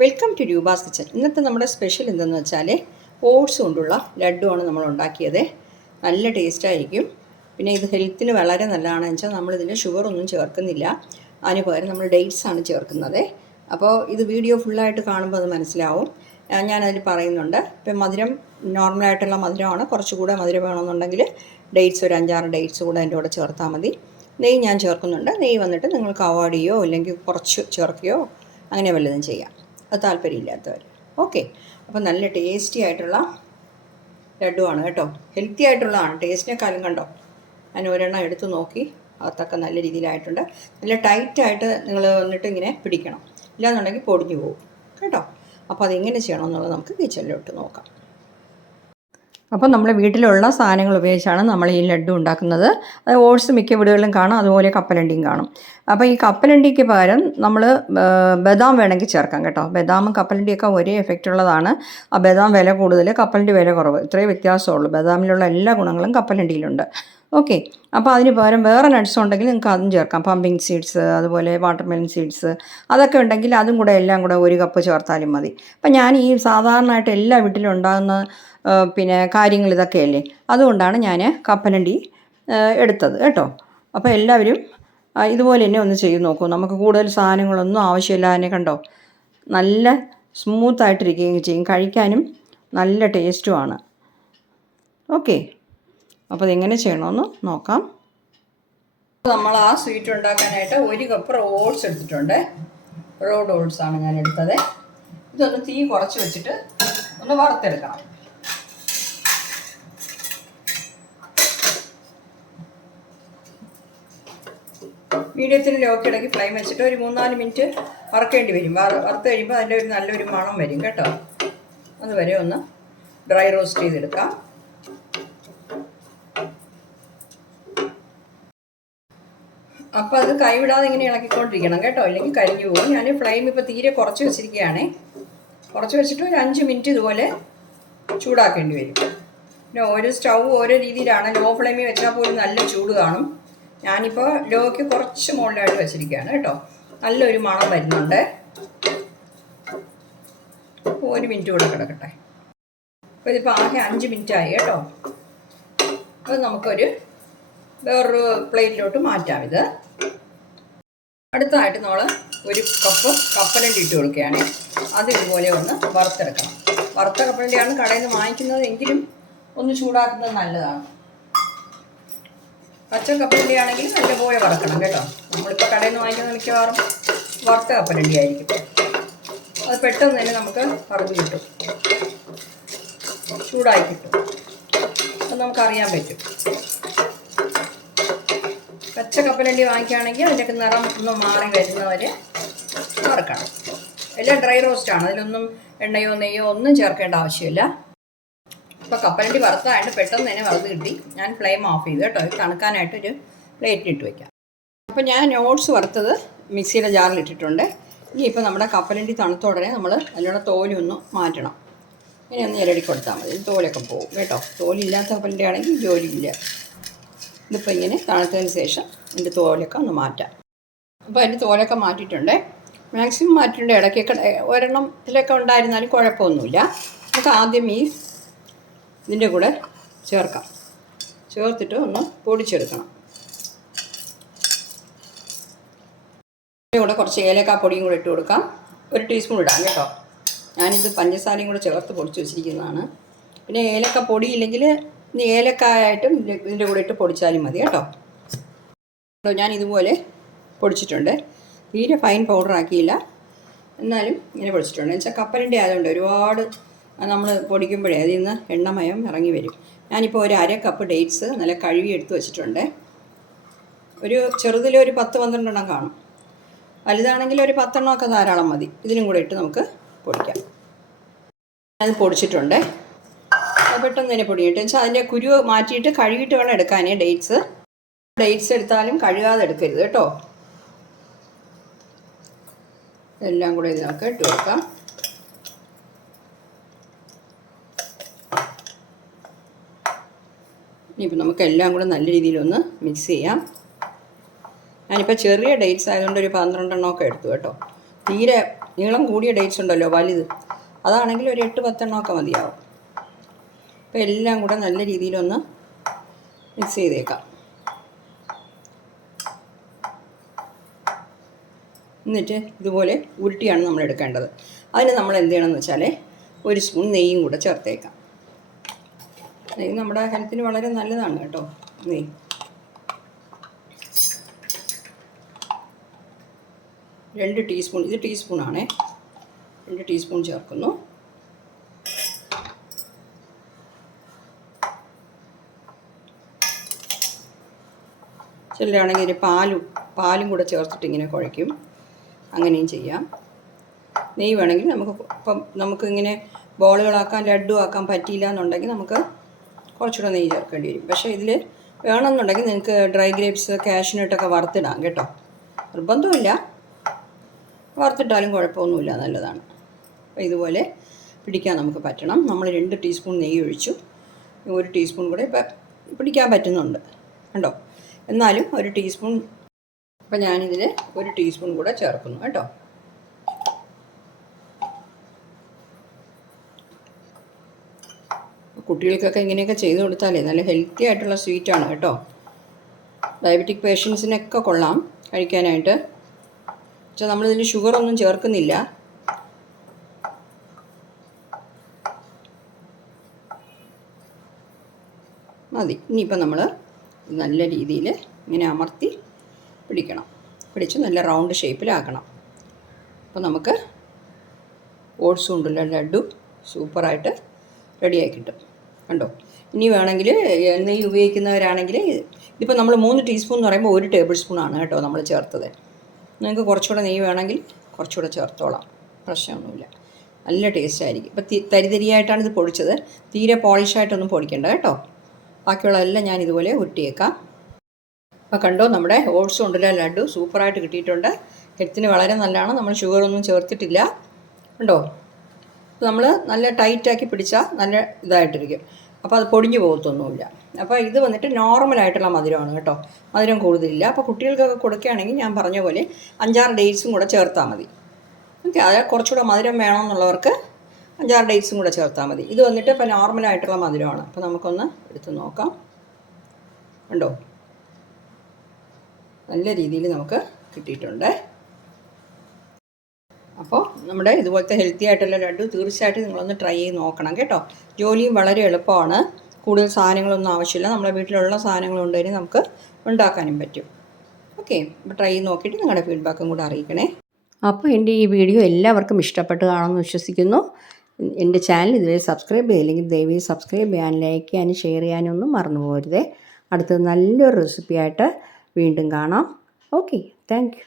Welcome to Roopa's kitchen ഇന്നത്തെ നമ്മുടെ special എന്തെന്ന് വെച്ചാൽ ഓട്സ് കൊണ്ടുള്ള ലഡുവാണ് നമ്മൾ ഉണ്ടാക്കിയത്. നല്ല ടേസ്റ്റായിരിക്കും പിന്നെ ഇത് ഹെൽത്തിന് വളരെ നല്ലതാണെന്ന് വെച്ചാൽ നമ്മളിതിൽ ഷുഗറൊന്നും ചേർക്കുന്നില്ല. അതിന് പകരം നമ്മൾ ഡേറ്റ്സ് ആണ് ചേർക്കുന്നത്. അപ്പോൾ ഇത് വീഡിയോ ഫുള്ളായിട്ട് കാണുമ്പോൾ അത് മനസ്സിലാവും. ഞാനതിൽ പറയുന്നുണ്ട്. ഇപ്പം മധുരം നോർമലായിട്ടുള്ള മധുരമാണ്. കുറച്ചുകൂടെ മധുരം വേണമെന്നുണ്ടെങ്കിൽ ഡേറ്റ്സ് ഒരു അഞ്ചാറ് ഡേറ്റ്സ് കൂടെ അതിന്റെ കൂടെ ചേർത്താൽ മതി. നെയ്യ് ഞാൻ ചേർക്കുന്നുണ്ട്. നെയ്യ് വന്നിട്ട് നിങ്ങൾക്ക് അവോയ്ഡ് ചെയ്യുകയോ അല്ലെങ്കിൽ കുറച്ച് ചേർക്കുകയോ? അങ്ങനെ വല്ലതും ചെയ്യാം. അത് താല്പര്യമില്ലാത്തവർ ഓക്കെ അപ്പോൾ നല്ല ടേസ്റ്റി ആയിട്ടുള്ള ലഡുവാണ് കേട്ടോ. ഹെൽത്തി ആയിട്ടുള്ളതാണ്. ടേസ്റ്റിനെക്കാളും കണ്ടോ? ഞാൻ ഒരെണ്ണം എടുത്ത് നോക്കി. അകത്തൊക്കെ നല്ല രീതിയിലായിട്ടുണ്ട്. നല്ല ടൈറ്റായിട്ട് നിങ്ങൾ വന്നിട്ട് ഇങ്ങനെ പിടിക്കണം. ഇല്ലാന്നുണ്ടെങ്കിൽ പൊടിഞ്ഞു പോകും. കേട്ടോ. അപ്പോൾ അതെങ്ങനെ ചെയ്യണമെന്നുള്ളത് നമുക്ക് കിച്ചണിലോട്ട് നോക്കാം. അപ്പോൾ നമ്മൾ വീട്ടിലുള്ള സാധനങ്ങൾ ഉപയോഗിച്ചാണ് നമ്മൾ ഈ ലഡ്ഡു ഉണ്ടാക്കുന്നത്. അത് ഓട്സ് മിക്ക വീടുകളിലും കാണാം അതുപോലെ കപ്പലണ്ടിയും കാണും. അപ്പോൾ ഈ കപ്പലണ്ടിക്ക് പകരം നമ്മൾ ബദാം വേണമെങ്കിൽ ചേർക്കാം കേട്ടോ. ബദാമും കപ്പലണ്ടിയൊക്കെ ഒരേ എഫക്റ്റ് ഉള്ളതാണ്. ആ ബദാം വില കൂടുതൽ കപ്പലണ്ടി വില കുറവ്. ഇത്രയേ വ്യത്യാസമുള്ളൂ. ബദാമിലുള്ള എല്ലാ ഗുണങ്ങളും കപ്പലണ്ടിയിലുണ്ട്. ഓക്കെ. അപ്പോൾ അതിന് പകരം വേറെ നട്ട്സ് ഉണ്ടെങ്കിൽ നിങ്ങൾക്ക് അതും ചേർക്കാം. പമ്പിങ് സീഡ്സ് അതുപോലെ വാട്ടർമെലൻ സീഡ്സ് അതൊക്കെ ഉണ്ടെങ്കിൽ അതും കൂടെ എല്ലാം കൂടെ ഒരു കപ്പ് ചേർത്താലും മതി. അപ്പം ഞാൻ ഈ സാധാരണയായിട്ട് എല്ലാ വീട്ടിലും ഉണ്ടാകുന്ന പിന്നെ കാര്യങ്ങൾ ഇതൊക്കെയല്ലേ അതുകൊണ്ടാണ് ഞാൻ കപ്പനണ്ടി എടുത്തത് കേട്ടോ. അപ്പോൾ എല്ലാവരും ഇതുപോലെ തന്നെ ഒന്ന് ചെയ്ത് നോക്കൂ. നമുക്ക് കൂടുതൽ സാധനങ്ങളൊന്നും ആവശ്യമില്ല തന്നെ കണ്ടോ? നല്ല സ്മൂത്തായിട്ടിരിക്കുകയും ചെയ്യും. കഴിക്കാനും നല്ല ടേസ്റ്റുമാണ് ഓക്കെ. അപ്പോൾ അതെങ്ങനെ ചെയ്യണമെന്ന് നോക്കാം. നമ്മൾ ആ സ്വീറ്റ് ഉണ്ടാക്കാനായിട്ട് ഒരു കപ്പ് റോൾസ് എടുത്തിട്ടുണ്ട്. റോഡ് ഓട്സ് ആണ് ഞാൻ എടുത്തത്. ഇതൊന്ന് തീ കുറച്ച് വെച്ചിട്ട് ഒന്ന് വറുത്തെടുക്കണം. മീഡിയത്തിന് ലോക്ക് ഇടയ്ക്ക് ഫ്ലെയിം വെച്ചിട്ട് ഒരു മൂന്നാൽ മിനിറ്റ് വറക്കേണ്ടി വരും. വറുത്ത് കഴിയുമ്പോൾ അതിന്റെ ഒരു നല്ലൊരു മണം വരും കേട്ടോ. അതുവരെ ഒന്ന് ഡ്രൈ റോസ്റ്റ് ചെയ്തെടുക്കാം. അപ്പോൾ അത് കൈവിടാതെ ഇങ്ങനെ ഇളക്കിക്കൊണ്ടിരിക്കണം കേട്ടോ. അല്ലെങ്കിൽ കരിഞ്ഞു പോകും. ഞാൻ ഫ്ലെയിം ഇപ്പോൾ തീരെ കുറച്ച് വെച്ചിരിക്കുകയാണേ. കുറച്ച് വെച്ചിട്ട് ഒരു അഞ്ച് മിനിറ്റ് ഇതുപോലെ ചൂടാക്കേണ്ടി വരും. പിന്നെ ഓരോ സ്റ്റൗ ഓരോ രീതിയിലാണ്. ലോ ഫ്ലെയിമിൽ വെച്ചാൽ പോലും നല്ല ചൂട് കാണും. ഞാനിപ്പോൾ ലോക്ക് കുറച്ച് മുകളിലായിട്ട് വെച്ചിരിക്കുകയാണ് കേട്ടോ. നല്ലൊരു മണം വരുന്നുണ്ട്. ഒരു മിനിറ്റ് കൂടെ കിടക്കട്ടെ. അപ്പോൾ ഇതിപ്പോൾ ആകെ അഞ്ച് മിനിറ്റ് ആയി കേട്ടോ. അത് നമുക്കൊരു വേറൊരു പ്ലേറ്റിലോട്ട് മാറ്റാം ഇത്. അടുത്തതായിട്ട് നമ്മൾ ഒരു കപ്പ് കപ്പലണ്ടി ഇട്ട് കൊടുക്കുകയാണ്. അത് ഇതുപോലെ ഒന്ന് വറുത്തെടുക്കണം. വറുത്ത കപ്പലണ്ടിയാണ് കടയിൽ നിന്ന് വാങ്ങിക്കുന്നത് എങ്കിലും ഒന്ന് ചൂടാക്കുന്നത് നല്ലതാണ്. പച്ച കപ്പലണ്ടി ആണെങ്കിൽ നല്ലപോലെ വറക്കണം കേട്ടോ. നമ്മളിപ്പോൾ കടയിൽ നിന്ന് വാങ്ങിക്കുന്ന മിക്കവാറും വറുത്ത കപ്പലണ്ടി ആയിരിക്കും അത് പെട്ടെന്ന് തന്നെ നമുക്ക് വറുത്ത് കിട്ടും. ചൂടായി കിട്ടും. അത് നമുക്കറിയാൻ പറ്റും. പച്ച കപ്പലണ്ടി വാങ്ങിക്കുകയാണെങ്കിൽ അതിന്റെയൊക്കെ നിറം ഒന്ന് മാറി വരുന്നവരെ വറുക്കണം. എല്ലാം ഡ്രൈ റോസ്റ്റ് ആണ്. അതിലൊന്നും എണ്ണയോ നെയ്യോ ഒന്നും ചേർക്കേണ്ട ആവശ്യമില്ല. ഇപ്പോൾ കപ്പലണ്ടി വറുത്തായിട്ട് പെട്ടെന്ന് തന്നെ വറുത്ത് കിട്ടി. ഞാൻ ഫ്ലെയിം ഓഫ് ചെയ്തു കേട്ടോ. തണുക്കാനായിട്ട് ഒരു പ്ലേറ്റിലിട്ട് വെക്കാം. അപ്പോൾ ഞാൻ ഓട്സ് വറുത്തത് മിക്സിയുടെ ജാറിൽ ഇട്ടിട്ടുണ്ട്. ഇനി ഇപ്പോൾ നമ്മുടെ കപ്പലണ്ടി തണുത്ത ഉടനെ നമ്മൾ അതിനുള്ള തോലൊന്ന് മാറ്റണം. ഇങ്ങനെ ഒന്ന് ഇരടി കൊടുത്താൽ മതി. തോലൊക്കെ പോകും കേട്ടോ. തോലില്ലാത്ത കപ്പലണ്ടി ആണെങ്കിൽ ജോലിയില്ല. ഇതിപ്പോൾ ഇങ്ങനെ തണുത്തതിന് ശേഷം ഇതിന്റെ തോലൊക്കെ ഒന്ന് മാറ്റാം. അപ്പോൾ അതിന്റെ തോലൊക്കെ മാറ്റിയിട്ടുണ്ട്. മാക്സിമം മാറ്റിയിട്ടുണ്ട്. ഇടയ്ക്കൊക്കെ ഒരെണ്ണത്തിലൊക്കെ ഉണ്ടായിരുന്നാലും കുഴപ്പമൊന്നുമില്ല. നമുക്ക് ആദ്യം ഈ ഇതിന്റെ കൂടെ ചേർക്കാം. ചേർത്തിട്ട് ഒന്ന് പൊടിച്ചെടുക്കണം. കൂടെ കുറച്ച് ഏലക്കാപ്പൊടിയും കൂടെ ഇട്ട് കൊടുക്കാം. ഒരു ടീസ്പൂൺ ഇടാം കേട്ടോ. ഞാനിത് പഞ്ചസാരയും കൂടെ ചേർത്ത് പൊടിച്ച് വെച്ചിരിക്കുന്നതാണ്. പിന്നെ ഏലക്ക പൊടിയില്ലെങ്കിൽ ഇനി ഏലക്കായായിട്ടും ഇതിന്റെ കൂടെ ഇട്ട് പൊടിച്ചാലും മതി കേട്ടോ. ഞാൻ ഇതുപോലെ പൊടിച്ചിട്ടുണ്ട്. തീരെ ഫൈൻ പൗഡർ ആക്കിയില്ല. എന്നാലും ഇങ്ങനെ പൊടിച്ചിട്ടുണ്ട്. വെച്ചാൽ കപ്പലിന്റെ ആയതുകൊണ്ട് ഒരുപാട് നമ്മൾ പൊടിക്കുമ്പോഴേ അതിൽ നിന്ന് എണ്ണമയം ഇറങ്ങി വരും. ഞാനിപ്പോൾ ഒരു അര കപ്പ് ഡേറ്റ്സ് നല്ല കഴുകി എടുത്ത് വെച്ചിട്ടുണ്ട്. ഒരു ചെറുതിൽ ഒരു പത്ത് പന്ത്രണ്ടെണ്ണം കാണും. വലുതാണെങ്കിൽ ഒരു പത്തെണ്ണമൊക്കെ ധാരാളം മതി. ഇതിനും കൂടെ ഇട്ട് നമുക്ക് പൊടിക്കാം. ഞാൻ പൊടിച്ചിട്ടുണ്ട്. പെട്ടെന്ന് തന്നെ പൊടിയിട്ട് വെച്ചാൽ അതിന്റെ കുരു മാറ്റിയിട്ട് കഴുകിയിട്ട് വേണം എടുക്കാനേ ഡേറ്റ്സ് ഡേറ്റ്സ് എടുത്താലും കഴുകാതെ എടുക്കരുത് കേട്ടോ എല്ലാം കൂടെ ഇതിനൊക്കെ ഇട്ട് കൊടുക്കാം. ഇനിയിപ്പോൾ നമുക്ക് എല്ലാം കൂടെ നല്ല രീതിയിലൊന്ന് മിക്സ് ചെയ്യാം. ഞാനിപ്പോൾ ചെറിയ ഡേറ്റ്സ് ആയതുകൊണ്ട് ഒരു പന്ത്രണ്ടെണ്ണമൊക്കെ എടുത്തു കേട്ടോ. തീരെ നീളം കൂടിയ ഡേറ്റ്സ് ഉണ്ടല്ലോ വലുത്. അതാണെങ്കിൽ ഒരു എട്ട് പത്തെണ്ണമൊക്കെ മതിയാവും. അപ്പോൾ എല്ലാം കൂടെ നല്ല രീതിയിലൊന്ന് മിക്സ് ചെയ്തേക്കാം. എന്നിട്ട് ഇതുപോലെ ഉരുട്ടിയാണ് നമ്മൾ എടുക്കേണ്ടത്. അതിന് നമ്മൾ എന്ത് ചെയ്യണമെന്ന് വെച്ചാൽ ഒരു സ്പൂൺ നെയ്യും കൂടെ ചേർത്തേക്കാം. നെയ്യ് നമ്മുടെ ഹെൽത്തിന് വളരെ നല്ലതാണ് കേട്ടോ നെയ്യ്. രണ്ട് ടീസ്പൂൺ ഇത് ടീസ്പൂണാണേ രണ്ട് ടീസ്പൂൺ ചേർക്കുന്നു. ചിലരാണെങ്കിൽ ഇതിന് പാലും പാലും കൂടെ ചേർത്തിട്ട് ഇങ്ങനെ കുഴയ്ക്കും. അങ്ങനെയും ചെയ്യാം. നെയ്യ് വേണമെങ്കിൽ നമുക്ക് ഇപ്പം നമുക്കിങ്ങനെ ബോളുകളാക്കാൻ ലഡു ആക്കാൻ പറ്റിയില്ല എന്നുണ്ടെങ്കിൽ നമുക്ക് കുറച്ചുകൂടെ നെയ്യ് ചേർക്കേണ്ടി വരും. പക്ഷേ ഇതിൽ വേണമെന്നുണ്ടെങ്കിൽ നിങ്ങൾക്ക് ഡ്രൈ ഗ്രേപ്സ് കാഷ്നട്ടൊക്കെ വറുത്തിടാം കേട്ടോ. നിർബന്ധമില്ല വറുത്തിട്ടാലും കുഴപ്പമൊന്നുമില്ല നല്ലതാണ്. അപ്പോൾ ഇതുപോലെ പിടിക്കാൻ നമുക്ക് പറ്റണം. നമ്മൾ രണ്ട് ടീസ്പൂൺ നെയ്യ് ഒഴിച്ചു. ഒരു ടീസ്പൂൺ കൂടെ ഇപ്പം പിടിക്കാൻ പറ്റുന്നുണ്ട്. കണ്ടോ? എന്നാലും ഒരു ടീസ്പൂൺ അപ്പം ഞാനിതിൽ ഒരു ടീസ്പൂൺ കൂടെ ചേർക്കുന്നു കേട്ടോ. കുട്ടികൾക്കൊക്കെ ഇങ്ങനെയൊക്കെ ചെയ്തു കൊടുത്താലേ നല്ല ഹെൽത്തി ആയിട്ടുള്ള സ്വീറ്റാണ് കേട്ടോ. ഡയബറ്റിക് പേഷ്യൻസിനൊക്കെ കൊള്ളാം കഴിക്കാനായിട്ട്. പക്ഷേ നമ്മളിതിൽ ഷുഗറൊന്നും ചേർക്കുന്നില്ല. മതി ഇനിയിപ്പോൾ നമ്മൾ നല്ല രീതിയിൽ ഇങ്ങനെ അമർത്തി പിടിക്കണം. പിടിച്ച് നല്ല റൗണ്ട് ഷേപ്പിലാക്കണം അപ്പോൾ നമുക്ക് ഓട്സ് കൊണ്ടുള്ള ലഡു സൂപ്പറായിട്ട് റെഡിയായി കിട്ടും കണ്ടോ? ഇനി വേണമെങ്കിൽ എണ്ണ ഉപയോഗിക്കുന്നവരാണെങ്കിൽ ഇതിപ്പോൾ നമ്മൾ മൂന്ന് ടീസ്പൂൺ എന്ന് പറയുമ്പോൾ ഒരു ടേബിൾ സ്പൂണാണ് കേട്ടോ നമ്മൾ ചേർത്തത്. നിങ്ങൾക്ക് കുറച്ചുകൂടെ നെയ്യ് വേണമെങ്കിൽ കുറച്ചുകൂടെ ചേർത്തോളാം. പ്രശ്നമൊന്നുമില്ല. നല്ല ടേസ്റ്റ് ആയിരിക്കും. ഇപ്പം തരിതരിയായിട്ടാണ് ഇത് പൊടിച്ചത്. തീരെ പോളിഷായിട്ടൊന്നും പൊടിക്കേണ്ട കേട്ടോ. ബാക്കിയുള്ളതെല്ലാം ഞാൻ ഇതുപോലെ ഉരുട്ടിയേക്കാം. അപ്പോൾ കണ്ടോ നമ്മുടെ ഓട്സ് കൊണ്ടുള്ള ലഡു സൂപ്പറായിട്ട് കിട്ടിയിട്ടുണ്ട്. ഹെൽത്തിന് വളരെ നല്ലതാണ് നമ്മൾ ഷുഗർ ഒന്നും ചേർത്തിട്ടില്ല. കണ്ടോ? നമ്മൾ നല്ല ടൈറ്റാക്കി പിടിച്ചാൽ നല്ല ഇതായിട്ടിരിക്കും. അപ്പോൾ അത് പൊടിഞ്ഞു പോകത്തൊന്നുമില്ല. അപ്പോൾ ഇത് വന്നിട്ട് നോർമലായിട്ടുള്ള മധുരമാണ് കേട്ടോ. മധുരം കൂടുതലില്ല. അപ്പോൾ കുട്ടികൾക്കൊക്കെ കൊടുക്കുകയാണെങ്കിൽ ഞാൻ പറഞ്ഞ പോലെ അഞ്ചാറ് ഡേറ്റ്സും കൂടെ ചേർത്താൽ മതി. ഓക്കെ അത് കുറച്ചുകൂടെ മധുരം വേണമെന്നുള്ളവർക്ക് അഞ്ചാറ് ഡേറ്റ്സും കൂടെ ചേർത്താൽ മതി. ഇത് വന്നിട്ട് ഇപ്പോൾ നോർമലായിട്ടുള്ള മധുരമാണ്. അപ്പോൾ നമുക്കൊന്ന് എടുത്ത് നോക്കാം. ഉണ്ടോ നല്ല രീതിയിൽ നമുക്ക് കിട്ടിയിട്ടുണ്ട്. അപ്പോൾ നമ്മുടെ ഇതുപോലത്തെ ഹെൽത്തി ആയിട്ടുള്ള ലഡു തീർച്ചയായിട്ടും നിങ്ങളൊന്ന് ട്രൈ ചെയ്ത് നോക്കണം കേട്ടോ. ജോലിയും വളരെ എളുപ്പമാണ്. കൂടുതൽ സാധനങ്ങളൊന്നും ആവശ്യമില്ല. നമ്മുടെ വീട്ടിലുള്ള സാധനങ്ങൾ ഉണ്ടെങ്കിൽ നമുക്ക് ഉണ്ടാക്കാനും പറ്റും. ഓക്കെ അപ്പോൾ ട്രൈ ചെയ്ത് നോക്കിയിട്ട് നിങ്ങളുടെ ഫീഡ്ബാക്കും കൂടെ അറിയിക്കണേ. അപ്പോൾ എന്റെ ഈ വീഡിയോ എല്ലാവർക്കും ഇഷ്ടപ്പെട്ടു കാണുമെന്ന് വിശ്വസിക്കുന്നു. എന്റെ ചാനൽ ഇതുവരെ സബ്സ്ക്രൈബ് ചെയ്തില്ലെങ്കിൽ ദയവായി സബ്സ്ക്രൈബ് ചെയ്യാൻ ലൈക്ക് ചെയ്യാനും ഷെയർ ചെയ്യാനും ഒന്നും മറന്നു പോകരുതേ അടുത്തത് നല്ലൊരു റെസിപ്പിയായിട്ട് വീണ്ടും കാണാം. Okay thank